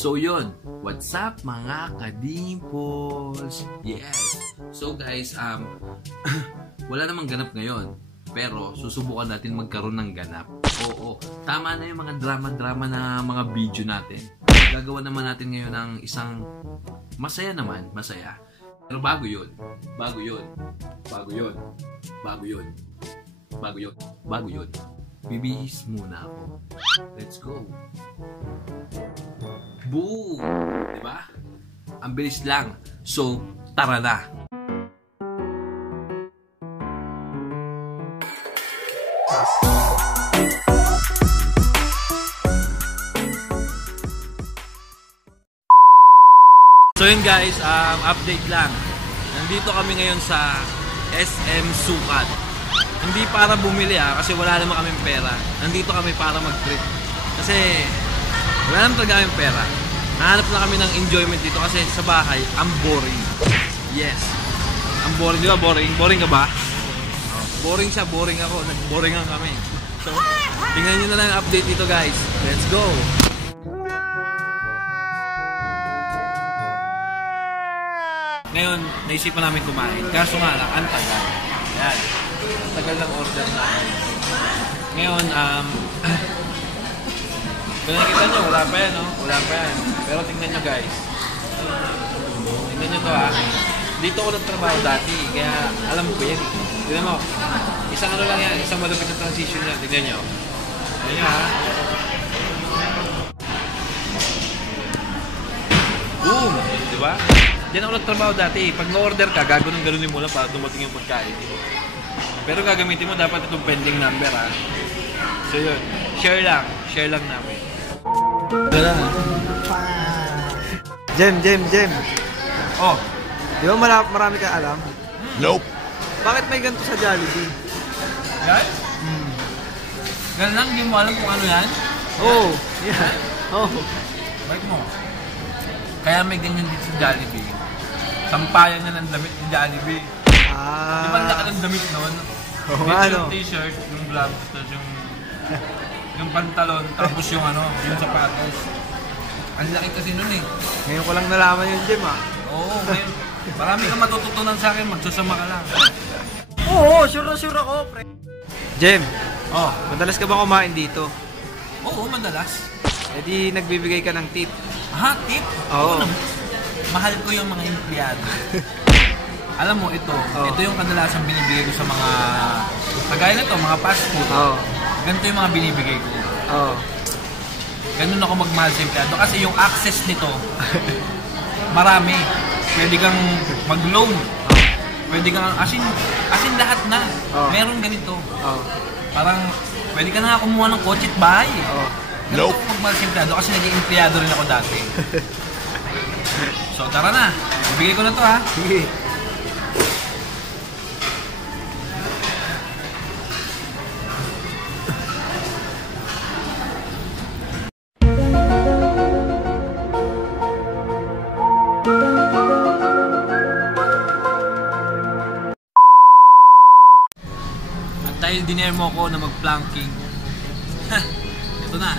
So yun, what's up mga kadimpos? Yes. So guys, wala namang ganap ngayon. Pero susubukan natin magkaroon ng ganap. Oo, tama na yung mga drama-drama na mga video natin. Gagawa naman natin ngayon ng isang masaya naman, masaya. Pero bago yun, bibihis muna ako. Let's go. Boom! Diba? Ang bilis lang. So, tara na. So yun guys, update lang. Nandito kami ngayon sa SM Sukat. Hindi para bumili kasi wala naman kaming pera. Nandito kami para mag-trip. Kasi wala naman talaga kaming pera. Nahanap na kami ng enjoyment dito kasi sa bahay, ang boring. Yes. Ang boring, di ba? Boring? Boring ka ba? Boring siya, boring ako. Nag-boringan kami. So, tingnan nyo na lang ang update dito guys. Let's go! Ngayon, naisipan namin kumain. Kaso nga lang, ang tagal. Yan. Ang tagal ng order namin. Ngayon, kung nakikita nyo, wala pa yan, no? Wala pa yan. Pero tingnan nyo guys. Tingnan nyo to Dito ako nagtrabaho dati, kaya alam ko yan. Tingnan mo, isang ano lang yan, isang malupit na transition yan. Tingnan nyo. Tingnan nyo Boom! Diba? Diyan ako nagtrabaho dati. Pag na-order ka, gaganon-ganunin mo lang para dumating yung pagkain. Pero gagamitin mo dapat itong pending number So yun, share lang namin. Gala. Jem. Oh. Di ba marami ka alam? Nope. Bakit may ganito sa Jollibee? Yan? Ganun lang, hindi mo alam kung ano yan? Oo. Yan. Oo. Balik mo. Kaya may ganyan dito sa Jollibee. Sampayan niya ng damit ng Jollibee. Di ba laki ng damit nun? Oo nga, no? Yung t-shirt, yung gloves, tapos yung pantalon, tapos yung yung sapatos. Ang laki kasi nun eh. Ngayon ko lang nalaman yung Jem Oo, ngayon. Marami kang matututunan sa akin, magsusama ka lang. Oo, sure ako, pre. Jem, Oh, madalas ka ba kumain dito? oo, madalas. E di nagbibigay ka ng tip. Tip? Oo. Mahal ko yung mga empleyado. Alam mo, ito yung kadalasan binibigay ko sa mga, kagaya na ito, mga fast food. Ganito yung mga binibigay ko. Ganun ako magmahal sa empleyado kasi yung access nito, marami. Pwede kang mag-loan. Pwede kang, as in lahat na. Meron ganito. Parang, pwede ka na kumuha ng kotse at bahay. Ganito ako magmahal sa empleyado kasi naging empleyado rin ako dati. So, tara na. Ibigay ko na to Sige. Dahil dinare mo ako na mag-planking. Ito na.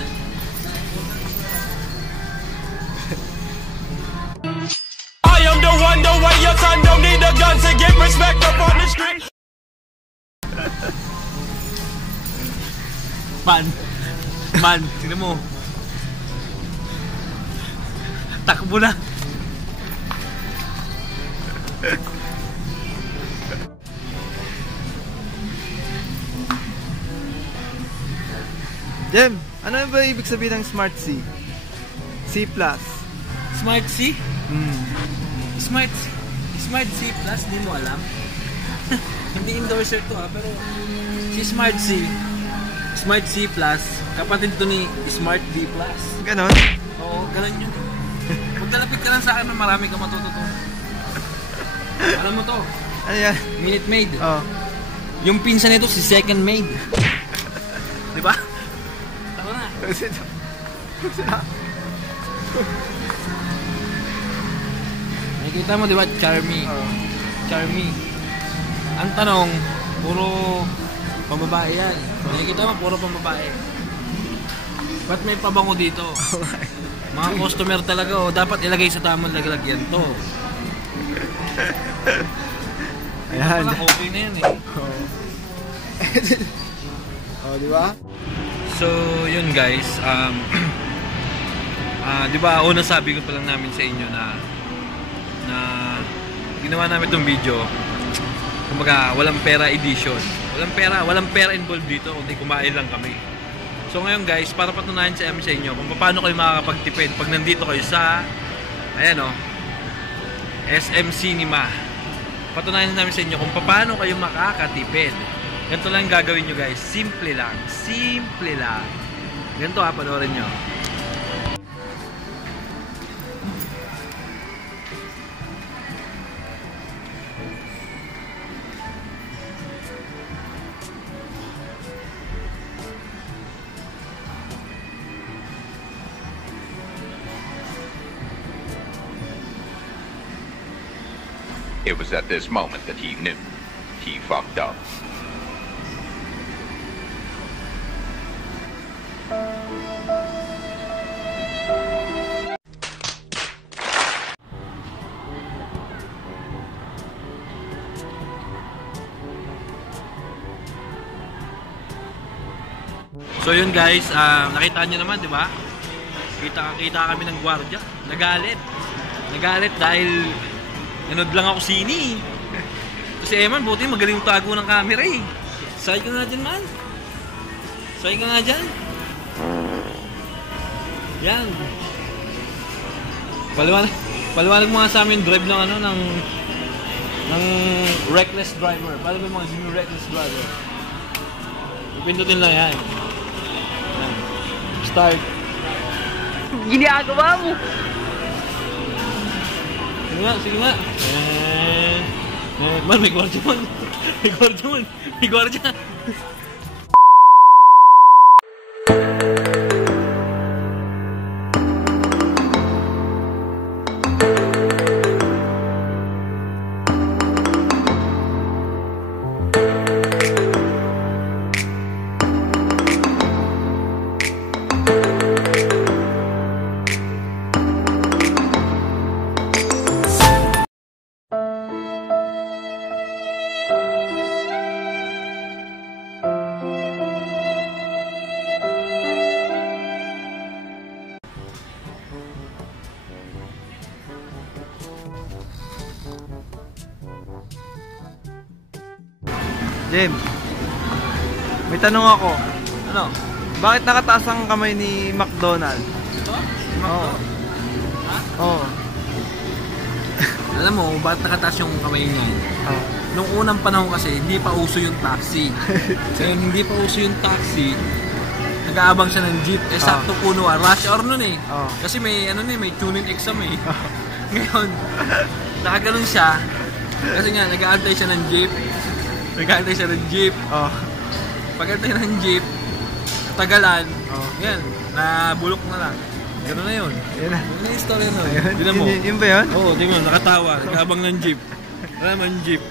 I am the one, the way your son don't need a gun to get respect up on the street. Man, tingnan mo. Takbo na. Jem, ano ba ibig sabihin ng Smart C? C+. Smart C? Smart C Plus, di mo alam? Hindi endorser to pero si Smart C Plus, kapatid to ni Smart D Plus. Ganon? Oo, ganon yun. Magkalapit ka lang sa akin na marami ka matututunan. Alam mo to? Ano yan? Minute Maid. Yung pinsan nito si Second Maid. Di ba? Tama na. Nakikita mo, di ba? Charmy. Charmy. Ang tanong, puro pambabae yan. Nakikita mo, puro pambabae. Ba't may pabango dito? Mga customer talaga, oh. Dapat ilagay sa tamang laglagyan to. Ayan. Parang okay na yan eh. Oh, di ba? So, yun guys. Di ba, una sabi ko pa lang namin sa inyo na ginawa namin itong video. Kumbaga, walang pera edition. Walang pera involved dito, kundi kumain lang kami. So ngayon guys, para patunayan sa inyo kung paano kayo makakapagtipid pag nandito kayo sa ayan o, SM Cinema. Patunayan namin sa inyo kung paano kayo makakatipid. Ganito lang gagawin nyo guys. Simple lang. Simple lang. Ganito ha, panoorin nyo. It was at this moment that he knew he fucked up. So yun guys, nakita nyo naman, di ba? Kita kami ng gwardiya. Nagalit dahil nanood lang ako sini. Kasi Eman, buti magaling tago ng camera eh. Sakay ka nga dyan, man. Sakay ka nga dyan. Yan. Paliwanag mo nga sa amin drive ng ano, ng reckless driver. Paliwanag mo mga reckless driver. Pindutin lang yan. Yan. Start. Ginagawa mo. Sige nga. Man, may gwardiya man. May gwardiya. James, may tanong ako. Ano? Bakit nakataas ang kamay ni McDonald? Ito? Oo. Ha? Oo. Alam mo, bakit nakataas yung kamay niya? Oh. Nung unang panahon kasi, hindi pa uso yung taxi. Kaya hindi pa uso yung taxi, nag-aabang siya ng jeep. Eh, sakto puno rush hour nun eh. Oh. Kasi may, may tuning exam eh. Ngayon, nakaganon siya. Kasi nga, nag-aantay siya ng jeep. Oh. Pag-antay ng jeep, tagalan, Oh. yan, nabulok na lang. Gano'n na yun. Yan na. Yun na yung story nun. Ayun. Tignan mo. Yun ba yun? Oo, tingnan mo, nakatawa, nag-abang ng jeep. Wala naman jeep.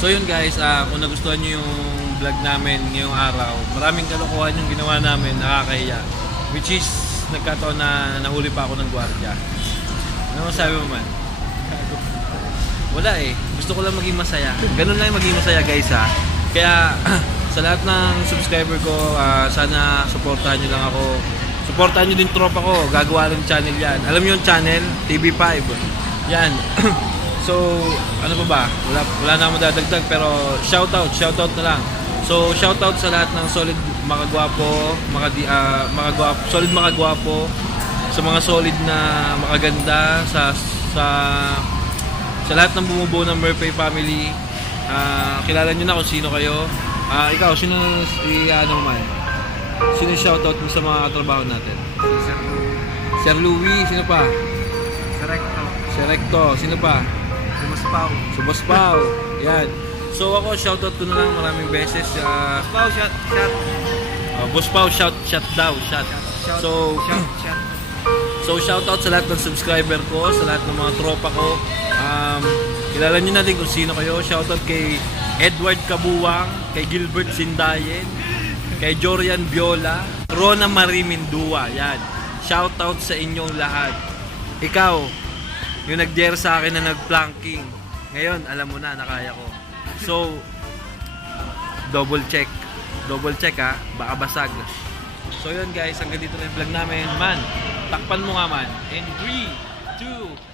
So yun guys, kung nagustuhan nyo yung vlog namin ngayong araw, maraming kalokohan yung ginawa namin, nakakahiya. Which is, nagkataon na nahuli pa ako ng gwardiya. Ano masabi mo man? Wala eh. Gusto ko lang maging masaya. Ganun lang maging masaya guys ha. Kaya sa lahat ng subscriber ko, sana supportahan nyo lang ako. Supportahan nyo din tropa ko. Gagawa ng channel yan. Alam nyo yung channel? TV5. Yan. So, ano pa ba? Wala na ako dadagdag pero shoutout na lang. So, shoutout sa lahat ng solid makagwapo, solid makagwapo, sa mga solid na makaganda, sa lahat ng bumubuo ng Murphy family. Kilala nyo na kung sino kayo. Ikaw, sino man? Sino shoutout mo sa mga trabaho natin? Sir Louie, sino pa? Sir Recto, sino pa? Si Boss Pao. Yan. So ako, shoutout ko na lang maraming beses. Boss Pao, shout daw. So shoutout sa lahat ng subscriber ko, sa lahat ng mga tropa ko. Kilala nyo na din kung sino kayo. Shoutout kay Edward Kabuwang, kay Gilbert Sindayen, kay Jorian Viola, Rona Marie Mindua. Yan. Shoutout sa inyong lahat. Ikaw, yung nag-dare sa akin na nag-planking. Ngayon, alam mo na, nakaya ko. So, double check. Double check ha, baka basag. So yun guys, hanggang dito na yung vlog namin. Man, takpan mo nga man. In 3, 2,